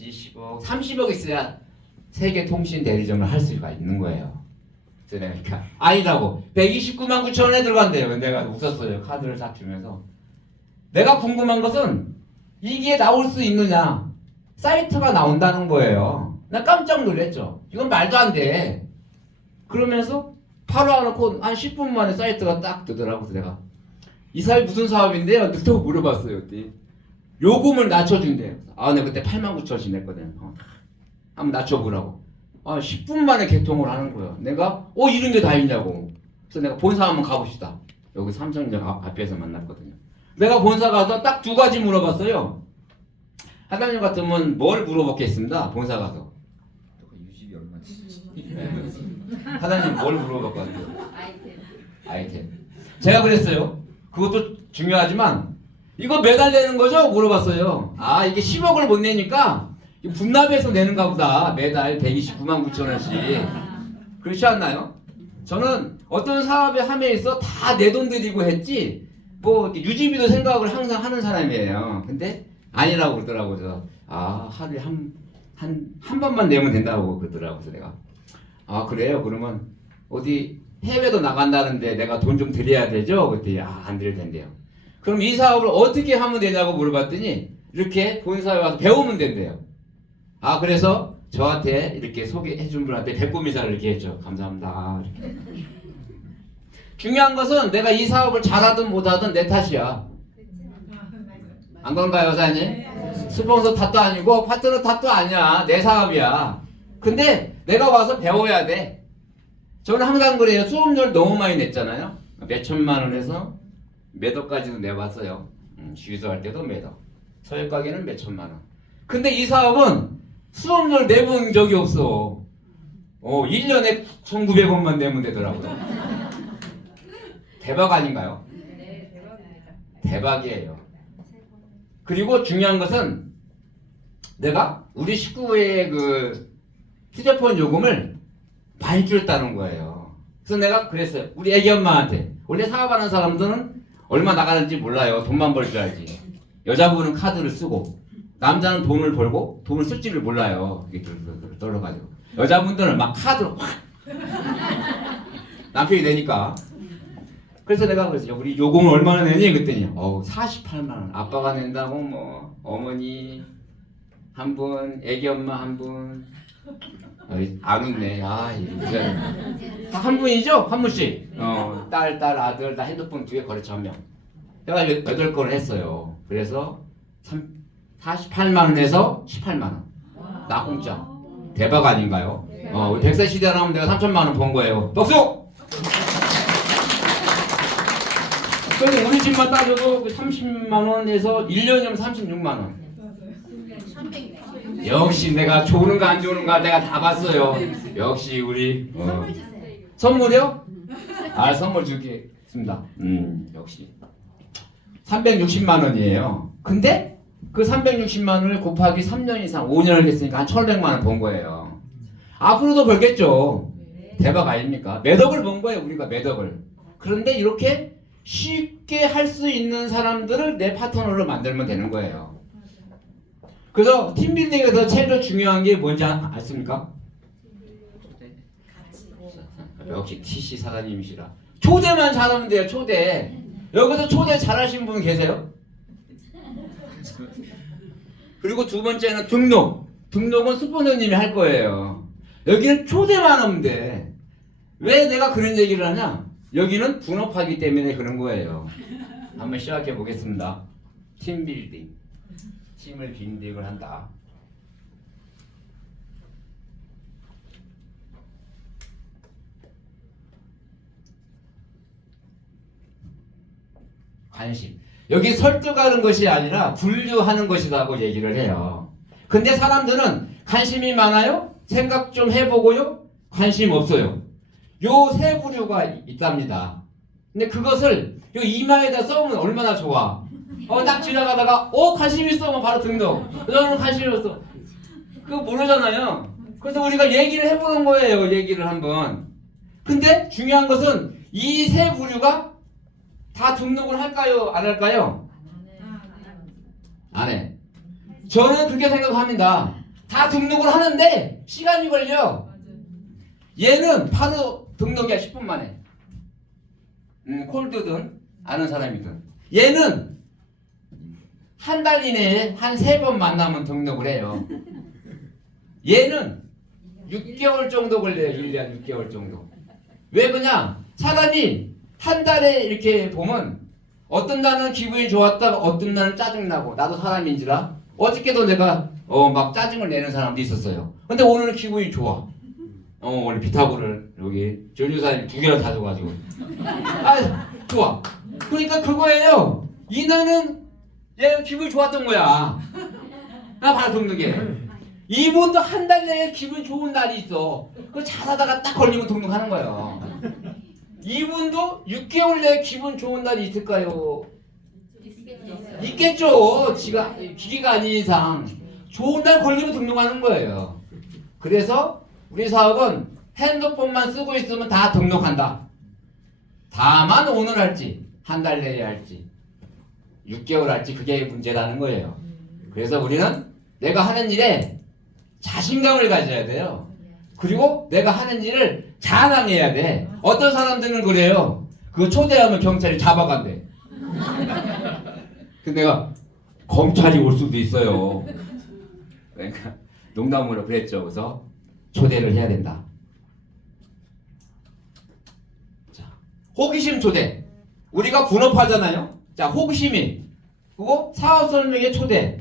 20억, 30억 있어야 세계 통신 대리점을 할 수가 있는 거예요. 그래서 내가 그러니까 아니라고 129만 9천 원에 들어간대요. 내가 웃었어요. 카드를 딱 주면서. 내가 궁금한 것은 이게 나올 수 있느냐? 사이트가 나온다는 거예요. 나 깜짝 놀랐죠. 이건 말도 안 돼. 그러면서 바로 알아놓고 한 10분 만에 사이트가 딱 뜨더라고. 그래서 내가 이 사업이 무슨 사업인데요? 또 물어봤어요. 그때 요금을 낮춰준대요. 아, 내가 그때 89,000원씩 냈거든. 한번 낮춰보라고. 10분 만에 개통을 하는 거예요. 내가 이런 게 다 있냐고. 그래서 내가 본사 한번 가봅시다. 여기 삼성역 앞에서 만났거든요. 내가 본사 가서 딱 두 가지 물어봤어요. 하단님 같으면 뭘 물어봤겠습니다. 본사 가서. 유지비 얼마지? 하단님 뭘 물어봤거든요. 아이템. 제가 그랬어요. 그것도 중요하지만 이거 매달 내는 거죠? 물어봤어요. 이게 10억을 못 내니까 분납해서 내는가 보다. 매달 129만 9천 원씩. 그렇지 않나요? 저는 어떤 사업에 함에 있어 다 내 돈 들이고 했지 뭐 유지비도 생각을 항상 하는 사람이에요. 근데 아니라고 그러더라고요. 그래서 하루에 한 번만 내면 된다고 그러더라고요. 그래서 내가 그래요? 그러면 어디 해외도 나간다는데 내가 돈 좀 드려야 되죠? 그랬더니 안 드려도 된대요. 그럼 이 사업을 어떻게 하면 되냐고 물어봤더니 이렇게 본사에 와서 배우면 된대요. 그래서 저한테 이렇게 소개해 준 분한테 배꼽 인사를 이렇게 했죠. 감사합니다. 이렇게. 중요한 것은 내가 이 사업을 잘하든 못하든 내 탓이야. 안 그런가요, 여사님? 스폰서 탓도 아니고 파트너 탓도 아니야. 내 사업이야. 근데 내가 와서 배워야 돼. 저는 항상 그래요. 수업료를 너무 많이 냈잖아요. 몇 천만 원에서 몇 억까지도 내봤어요. 주유소 할 때도 몇 억. 서역 가게는 몇 천만 원. 근데 이 사업은 수업료를 내본 적이 없어. 1년에 1,900원만 내면 되더라고요. 대박 아닌가요? 네, 대박입니다. 대박이에요. 그리고 중요한 것은 내가 우리 식구의 그 휴대폰 요금을 많이 줄였다는 거예요. 그래서 내가 그랬어요. 우리 애기 엄마한테. 원래 사업하는 사람들은 얼마 나가는지 몰라요. 돈만 벌 줄 알지. 여자분은 카드를 쓰고 남자는 돈을 벌고 돈을 쓸 줄을 몰라요. 이게 떨어가지고 여자분들은 막 카드로 확 남편이 내니까. 그래서 내가 그랬어요. 우리 요금을 얼마나 내니? 그랬더니 48만 원. 아빠가 낸다고 뭐 어머니 한 분, 애기 엄마 한 분. 안 웃네. 다 한 분이죠? 한 분씩. 딸, 아들 다 핸드폰 2개 거래처 1명. 내가 8건을 했어요. 그래서 48만 원에서 18만 원. 나 공짜. 대박 아닌가요? 우리 100세 시대 하면 내가 3천만 원 번 거예요. 박수! 그래서 우리 집만 따져도 30만 원에서 1년이면 36만 원. 역시 내가 좋은 거 안 좋은 거 내가 다 봤어요. 역시 우리 선물 주세요. 선물이요? 선물 주겠습니다. 역시 360만 원이에요. 근데 그 360만 원을 곱하기 3년 이상 5년을 했으니까 한 1,100만 원 번 거예요. 앞으로도 벌겠죠. 대박 아닙니까? 몇 억을 번 거예요. 우리가 몇 억을. 그런데 이렇게 쉽게 할 수 있는 사람들을 내 파트너로 만들면 되는 거예요. 그래서 팀빌딩에서 제일 중요한 게 뭔지 아십니까? 역시 TC 사장님이시라. 초대만 잘하면 돼요. 초대. 여기서 초대 잘하시는 분 계세요? 그리고 두 번째는 등록. 등록은 스폰서님이 할 거예요. 여기는 초대만 하면 돼. 왜 내가 그런 얘기를 하냐? 여기는 분업하기 때문에 그런 거예요. 한번 시작해 보겠습니다. 팀빌딩. 팀을 빌딩을 한다. 관심. 여기 설득하는 것이 아니라 분류하는 것이라고 얘기를 해요. 근데 사람들은 관심이 많아요? 생각 좀 해보고요? 관심 없어요. 요 세 부류가 있답니다. 근데 그것을 요 이마에다 써오면 얼마나 좋아. 딱 지나가다가 관심 있어. 바로 등록. 저는 관심이 없어. 그거 모르잖아요. 그래서 우리가 얘기를 해보는 거예요. 얘기를 한번. 근데 중요한 것은 이 세 부류가 다 등록을 할까요? 안 할까요? 안 해. 저는 그렇게 생각합니다. 다 등록을 하는데 시간이 걸려. 얘는 바로 등록이야 10분 만에. 콜드든 아는 사람이든. 얘는 한 달 이내에 한 3번 만나면 등록을 해요. 얘는 6개월 정도 걸려요. 1년 6개월 정도. 왜 그러냐? 사람이 한 달에 이렇게 보면 어떤 날은 기분이 좋았다가 어떤 날은 짜증나고, 나도 사람인지라 어저께도 내가 막 짜증을 내는 사람도 있었어요. 근데 오늘은 기분이 좋아. 원래 비타고를 여기 전유사님 2개를 사줘가지고 좋아. 그러니까 그거예요. 이날은 얘 기분이 좋았던 거야. 나 바로 등록해. 이분도 한 달 내에 기분 좋은 날이 있어. 그 잘하다가 딱 걸리면 등록하는 거예요. 이분도 6개월 내에 기분 좋은 날이 있을까요? 있겠죠. 지가 기계가 아닌 이상 좋은 날 걸리면 등록하는 거예요. 그래서 우리 사업은 핸드폰만 쓰고 있으면 다 등록한다. 다만 오늘 할지, 한 달 내에 할지, 6개월 할지 그게 문제라는 거예요. 그래서 우리는 내가 하는 일에 자신감을 가져야 돼요. 그리고 내가 하는 일을 자랑해야 돼. 어떤 사람들은 그래요. 그거 초대하면 경찰이 잡아간대. 근데 내가 검찰이 올 수도 있어요. 그러니까 농담으로 그랬죠. 그래서 초대를 해야 된다. 자, 호기심 초대. 우리가 분업하잖아요. 자, 호기심이. 그리고 사업 설명의 초대.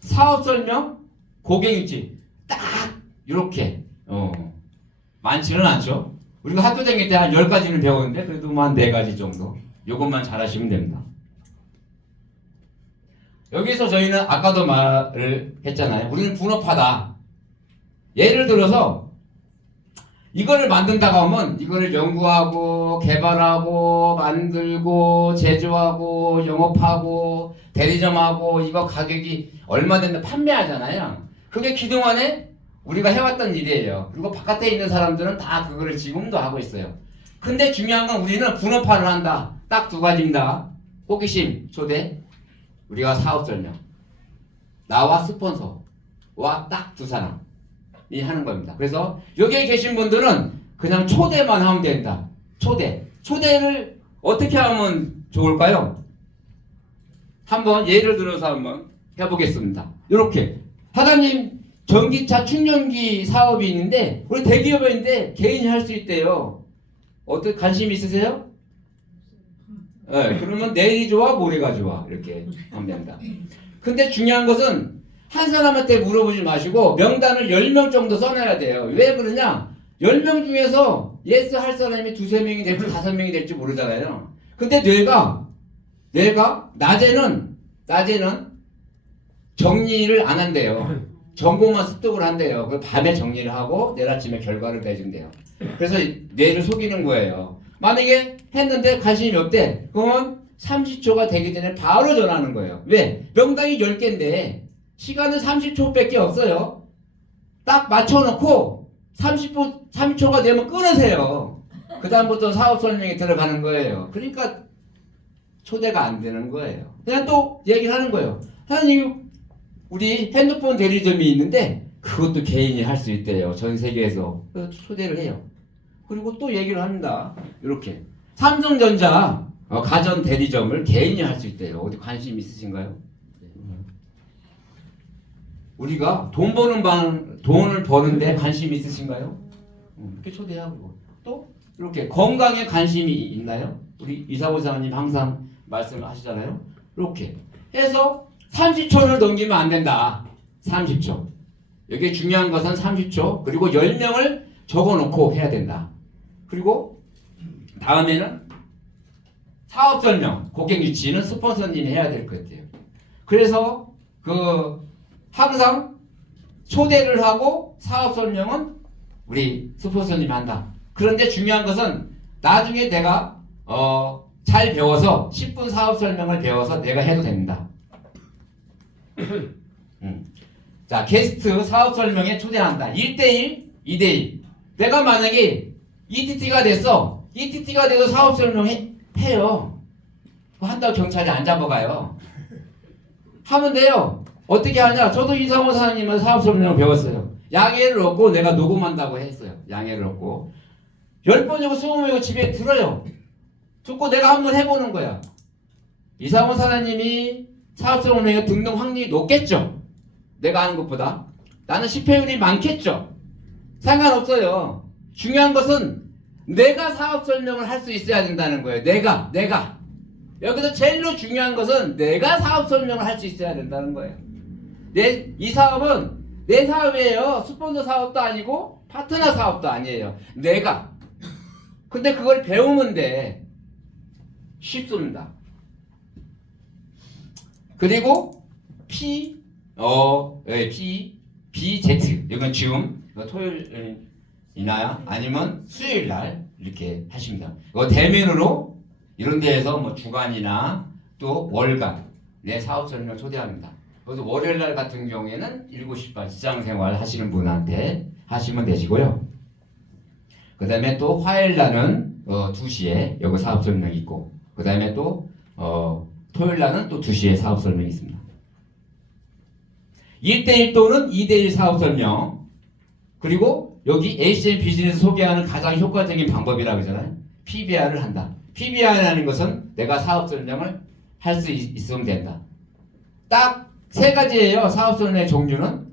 사업 설명, 고객 유치. 딱 이렇게. 많지는 않죠. 우리가 학교 다닐 때 한 10가지는 배웠는데 그래도 뭐 한 4가지 정도. 요것만 잘하시면 됩니다. 여기서 저희는 아까도 말을 했잖아요. 우리는 분업하다. 예를 들어서 이거를 만든다고 하면 이거를 연구하고 개발하고 만들고 제조하고 영업하고 대리점하고 이거 가격이 얼마 된다 판매하잖아요. 그게 그동안에 우리가 해왔던 일이에요. 그리고 바깥에 있는 사람들은 다 그거를 지금도 하고 있어요. 근데 중요한 건 우리는 분업화를 한다. 딱 2가지입니다. 호기심 초대, 우리가 사업 설명. 나와 스폰서와 딱 2사람이 하는 겁니다. 그래서 여기에 계신 분들은 그냥 초대만 하면 된다. 초대를 어떻게 하면 좋을까요? 한번 예를 들어서 한번 해보겠습니다. 이렇게 사장님 전기차 충전기 사업이 있는데 우리 대기업인데 개인이 할 수 있대요. 어떻게 관심 있으세요? 네, 그러면 내일이 좋아 모레가 좋아 이렇게 하면 됩니다. 근데 중요한 것은 한 사람한테 물어보지 마시고 명단을 10명 정도 써놔야 돼요. 왜 그러냐? 10명 중에서 예스 할 사람이 2-3명이 될지 5명이 될지 모르잖아요. 근데 뇌가 낮에는 정리를 안 한대요. 정보만 습득을 한대요. 그 밤에 정리를 하고 내일 아침에 결과를 내준대요. 그래서 뇌를 속이는 거예요. 만약에 했는데 관심이 없대. 그러면 30초가 되기 전에 바로 전화하는 거예요. 왜? 명단이 10개인데 시간은 30초밖에 없어요. 딱 맞춰놓고 30초가 되면 끊으세요. 그 다음부터 사업 설명이 들어가는 거예요. 그러니까 초대가 안 되는 거예요. 그냥 또 얘기를 하는 거예요. 사장님 우리 핸드폰 대리점이 있는데 그것도 개인이 할 수 있대요. 전 세계에서. 그래서 초대를 해요. 그리고 또 얘기를 합니다. 이렇게 삼성전자 가전 대리점을 개인이 할 수 있대요. 어디 관심 있으신가요? 우리가 돈을 버는데 관심 있으신가요? 이렇게 초대하고 또 이렇게 건강에 관심이 있나요? 우리 이사고사님 항상 말씀하시잖아요. 이렇게 해서 30초를 넘기면 안 된다. 30초. 여기 중요한 것은 30초. 그리고 10명을 적어놓고 해야 된다. 그리고 다음에는 사업 설명, 고객 유치는 스폰서님이 해야 될 것 같아요. 그래서 항상 초대를 하고 사업 설명은 우리 스폰서님이 한다. 그런데 중요한 것은 나중에 내가 잘 배워서 10분 사업 설명을 배워서 내가 해도 됩니다. 자, 게스트 사업 설명에 초대한다. 1대1, 2대1. 내가 만약에 ETT가 됐어. ETT가 돼서 사업 설명 해요. 한다고 경찰이 안 잡아가요. 하면 돼요. 어떻게 하냐? 저도 이상호 사장님은 사업 설명을 배웠어요. 양해를 얻고 내가 녹음한다고 했어요. 양해를 얻고 10번이고 20번이고 집에 들어요. 듣고 내가 한번 해보는 거야. 이상호 사장님이 사업 설명회 등록 확률이 높겠죠? 내가 하는 것보다. 나는 실패율이 많겠죠? 상관없어요. 중요한 것은 내가 사업 설명을 할 수 있어야 된다는 거예요. 내가. 여기서 제일로 중요한 것은 내가 사업 설명을 할 수 있어야 된다는 거예요. 이 사업은 내 사업이에요. 스폰서 사업도 아니고 파트너 사업도 아니에요. 내가. 근데 그걸 배우면 돼. 쉽습니다. 그리고 BZ. 이건 지금 토요일이나 아니면 수요일날 이렇게 하십니다. 이거 대면으로 이런 데에서 뭐 주간이나 또 월간 내 사업 설명 초대합니다. 그래서 월요일날 같은 경우에는 7시 반 직장생활 하시는 분한테 하시면 되시고요. 그 다음에 또 화요일날은 2시에 여기 사업 설명이 있고 그 다음에 또 토요일날은 또 2시에 사업 설명이 있습니다. 1대1 또는 2대1 사업 설명 그리고 여기 HM 비즈니스 소개하는 가장 효과적인 방법이라고 하잖아요. PBR을 한다. PBR이라는 것은 내가 사업 설명을 할 수 있으면 된다. 딱 3가지예요. 사업 설명의 종류는.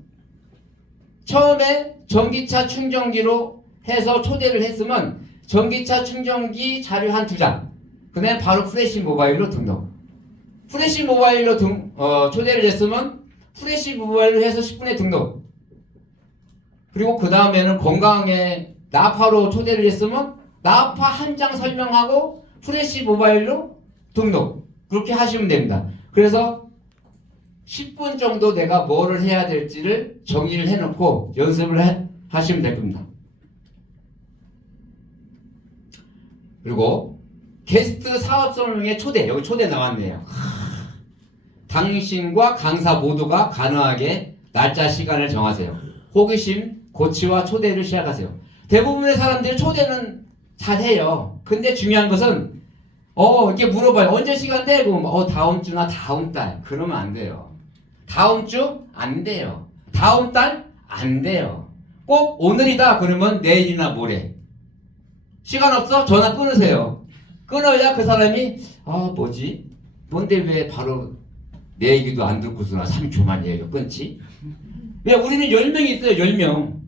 처음에 전기차 충전기로 해서 초대를 했으면 전기차 충전기 자료 한 2장. 그 다음에 바로 프레시 모바일로 등록. 프레시 모바일로 초대를 했으면 프레시 모바일로 해서 10분에 등록. 그리고 그 다음에는 건강에 나파로 초대를 했으면 나파 한 장 설명하고 프레시 모바일로 등록. 그렇게 하시면 됩니다. 그래서 10분 정도 내가 뭐를 해야 될지를 정리를 해놓고 연습을 하시면 될 겁니다. 그리고 게스트 사업 설명회 초대. 여기 초대 나왔네요. 당신과 강사 모두가 가능하게 날짜 시간을 정하세요. 호기심, 고치와 초대를 시작하세요. 대부분의 사람들이 초대는 잘해요. 근데 중요한 것은 이렇게 물어봐요. 언제 시간 돼? 그럼 다음 주나 다음 달. 그러면 안 돼요. 다음 주? 안 돼요. 다음 달? 안 돼요. 꼭 오늘이다. 그러면 내일이나 모레. 시간 없어? 전화 끊으세요. 끊어야 그 사람이 뭐지? 뭔데 왜 바로 내 얘기도 안 듣고서나 3초만 얘기가 끊지? 왜 우리는 10명이 있어요. 10명.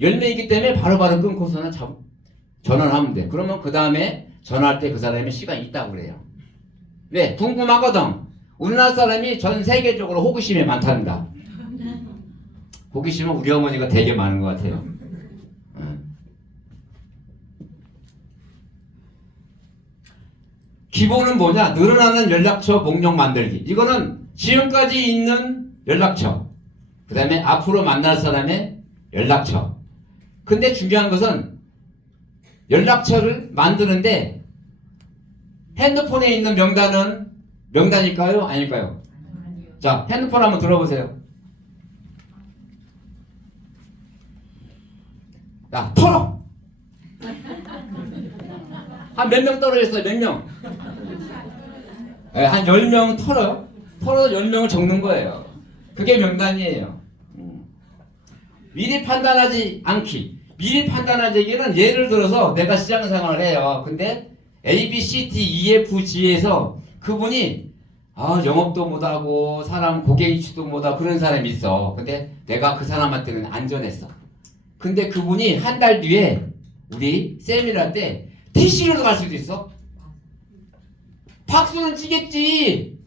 10명이기 때문에 바로바로 끊고서는 전화를 하면 돼. 그러면 그 다음에 전화할 때 그 사람이 시간이 있다고 그래요. 왜? 궁금하거든. 우리나라 사람이 전 세계적으로 호기심이 많답니다. 호기심은 우리 어머니가 되게 많은 것 같아요. 기본은 뭐냐? 늘어나는 연락처 목록 만들기. 이거는 지금까지 있는 연락처. 그 다음에 앞으로 만날 사람의 연락처. 근데 중요한 것은 연락처를 만드는데 핸드폰에 있는 명단은 명단일까요? 아닐까요? 자, 핸드폰 한번 들어보세요. 야, 털어! 한 몇 명 떨어졌어요? 몇 명? 네, 한 10명 털어요. 털어서 10명을 적는 거예요. 그게 명단이에요. 미리 판단하지 않기. 미리 판단하기는 예를 들어서 내가 시장 생활을 해요. 근데 A, B, C, D, E, F, G에서 그분이 영업도 못하고 사람 고객 이슈도 못하고 그런 사람이 있어. 근데 내가 그 사람한테는 안전했어. 근데 그분이 한 달 뒤에 우리 세미나 때 TC로도 갈 수도 있어. 박수는 치겠지.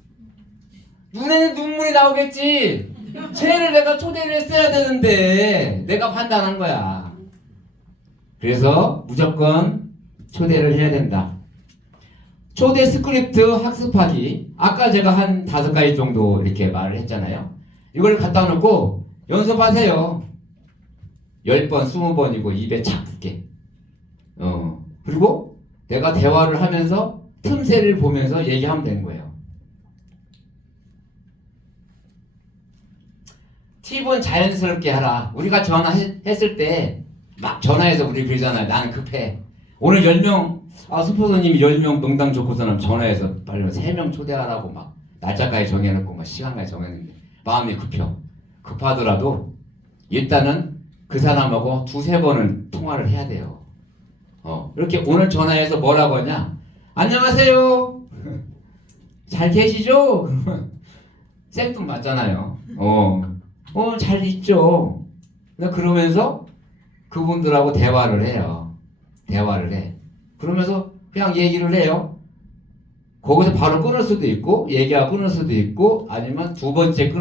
눈에는 눈물이 나오겠지. 쟤를 내가 초대를 했어야 되는데 내가 판단한 거야. 그래서 무조건 초대를 해야 된다. 초대 스크립트 학습하기. 아까 제가 한 5가지 정도 이렇게 말을 했잖아요. 이걸 갖다 놓고 연습하세요. 10번, 20번이고 입에 착 붙게. 그리고 내가 대화를 하면서 틈새를 보면서 얘기하면 되는 거예요. 팁은 자연스럽게 하라. 우리가 전화했을 때 막 전화해서 우리 그러잖아요. 나는 급해. 오늘 10명, 스포서님이 10명 명당 좋고서는 전화해서 빨리 3명 초대하라고 막 날짜까지 정해놓고 막 시간까지 정해놨는데 마음이 급하더라도 일단은 그 사람하고 두세 번은 통화를 해야 돼요. 이렇게 오늘 전화해서 뭐라고 하냐? 안녕하세요. 잘 계시죠? 그러면 생뚱맞잖아요. 잘 있죠. 그러면서 그분들하고 대화를 해요. 대화를 해. 그러면서 그냥 얘기를 해요. 거기서 바로 끊을 수도 있고, 얘기가 끊을 수도 있고, 아니면 두 번째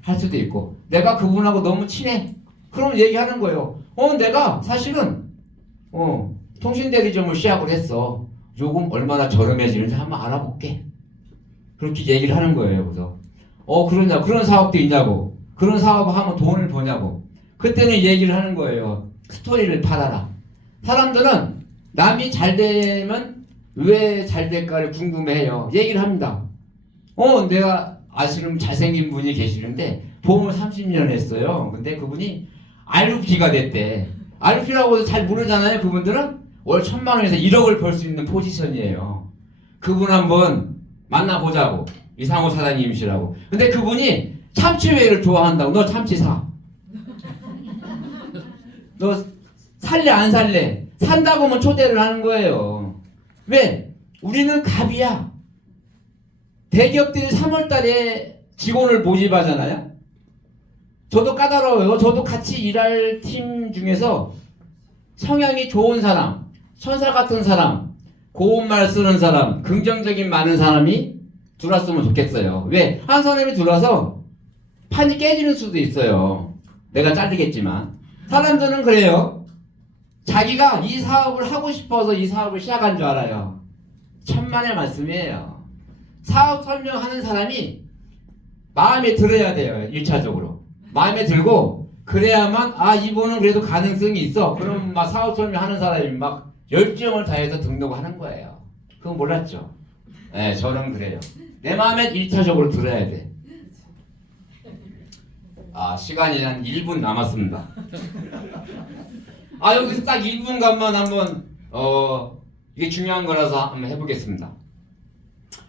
할 수도 있고. 내가 그분하고 너무 친해. 그럼 얘기하는 거예요. 내가 사실은, 통신대리점을 시작을 했어. 요금 얼마나 저렴해지는지 한번 알아볼게. 그렇게 얘기를 하는 거예요. 그래서, 그런 사업도 있냐고. 그런 사업을 하면 돈을 버냐고. 그때는 얘기를 하는 거예요. 스토리를 팔아라. 사람들은 남이 잘 되면 왜 잘 될까를 궁금해해요. 얘기를 합니다. 내가 아시는 잘생긴 분이 계시는데 보험을 30년 했어요. 근데 그분이 RP가 됐대. RP라고 잘 모르잖아요. 그분들은 월 1,000만 원에서 1억을 벌 수 있는 포지션이에요. 그분 한번 만나보자고. 이상호 사장님이시라고. 근데 그분이 참치회를 좋아한다고. 너 참치 사. 너 살래 안 살래? 산다고 하면 초대를 하는 거예요. 왜? 우리는 갑이야. 대기업들이 3월달에 직원을 모집하잖아요. 저도 까다로워요. 저도 같이 일할 팀 중에서 성향이 좋은 사람, 천사 같은 사람, 고운 말 쓰는 사람, 긍정적인 많은 사람이 들어왔으면 좋겠어요. 왜? 한 사람이 들어와서 판이 깨지는 수도 있어요. 내가 잘리겠지만. 사람들은 그래요. 자기가 이 사업을 하고 싶어서 이 사업을 시작한 줄 알아요. 천만의 말씀이에요. 사업 설명하는 사람이 마음에 들어야 돼요. 1차적으로. 마음에 들고 그래야만 이분은 그래도 가능성이 있어. 그럼 막 사업 설명하는 사람이 막 열정을 다해서 등록하는 거예요. 그거 몰랐죠? 네, 저는 그래요. 내 마음에 1차적으로 들어야 돼. 시간이 한 1분 남았습니다. 여기서 딱 1분간만 한번 이게 중요한 거라서 한번 해보겠습니다.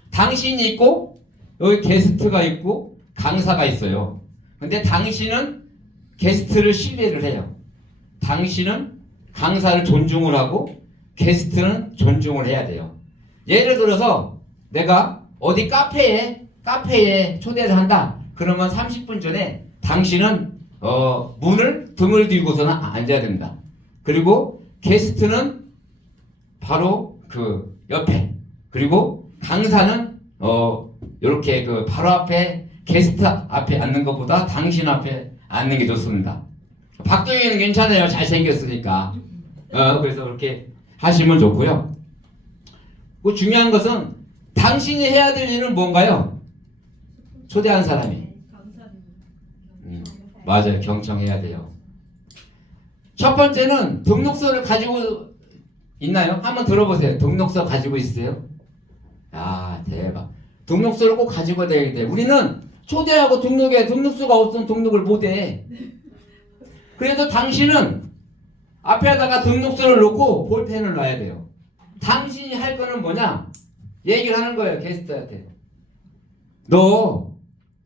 당신이 있고 여기 게스트가 있고 강사가 있어요. 근데 당신은 게스트를 신뢰를 해요. 당신은 강사를 존중을 하고 게스트는 존중을 해야 돼요. 예를 들어서 내가 어디 카페에 초대를 한다. 그러면 30분 전에 당신은 문을 등을 뒤고서는 앉아야 됩니다. 그리고 게스트는 바로 그 옆에, 그리고 강사는 이렇게 그 바로 앞에, 게스트 앞에 앉는 것보다 당신 앞에 앉는 게 좋습니다. 박동희는 괜찮아요. 잘생겼으니까. 그래서 그렇게 하시면 좋고요. 그 중요한 것은 당신이 해야 될 일은 뭔가요? 초대한 사람이. 맞아요. 경청해야 돼요. 첫 번째는 등록서를 가지고 있나요? 한번 들어보세요. 등록서 가지고 있어요? 대박. 등록서를 꼭 가지고 다녀야 돼요. 우리는 초대하고 등록해. 등록서가 없으면 등록을 못해. 그래서 당신은 앞에다가 등록서를 놓고 볼펜을 놔야 돼요. 당신이 할 거는 뭐냐? 얘기를 하는 거예요. 게스트한테. 너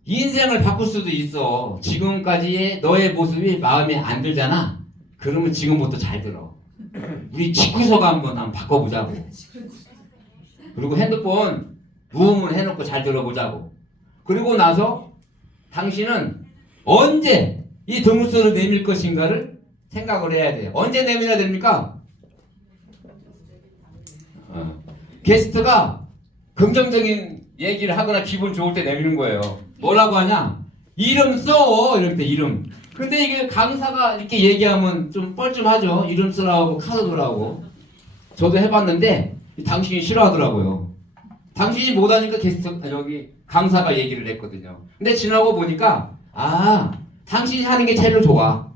인생을 바꿀 수도 있어. 지금까지의 너의 모습이 마음에 안 들잖아. 그러면 지금부터 잘 들어. 우리 집구석 한번 바꿔보자고. 그리고 핸드폰 무음을 해놓고 잘 들어보자고. 그리고 나서 당신은 언제 이 등록서를 내밀 것인가를 생각을 해야 돼요. 언제 내밀어야 됩니까? 게스트가 긍정적인 얘기를 하거나 기분 좋을 때 내미는 거예요. 뭐라고 하냐? 이름 써! 이럴 때 이름. 근데 이게 강사가 이렇게 얘기하면 좀 뻘쭘하죠. 이름 쓰라고 카드라고. 저도 해봤는데 당신이 싫어하더라고요. 당신이 못하니까 여기 강사가 얘기를 했거든요. 근데 지나고 보니까 당신이 하는 게 제일 좋아.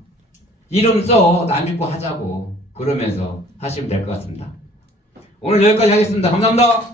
이름 써. 남 믿고 하자고. 그러면서 하시면 될 것 같습니다. 오늘 여기까지 하겠습니다. 감사합니다.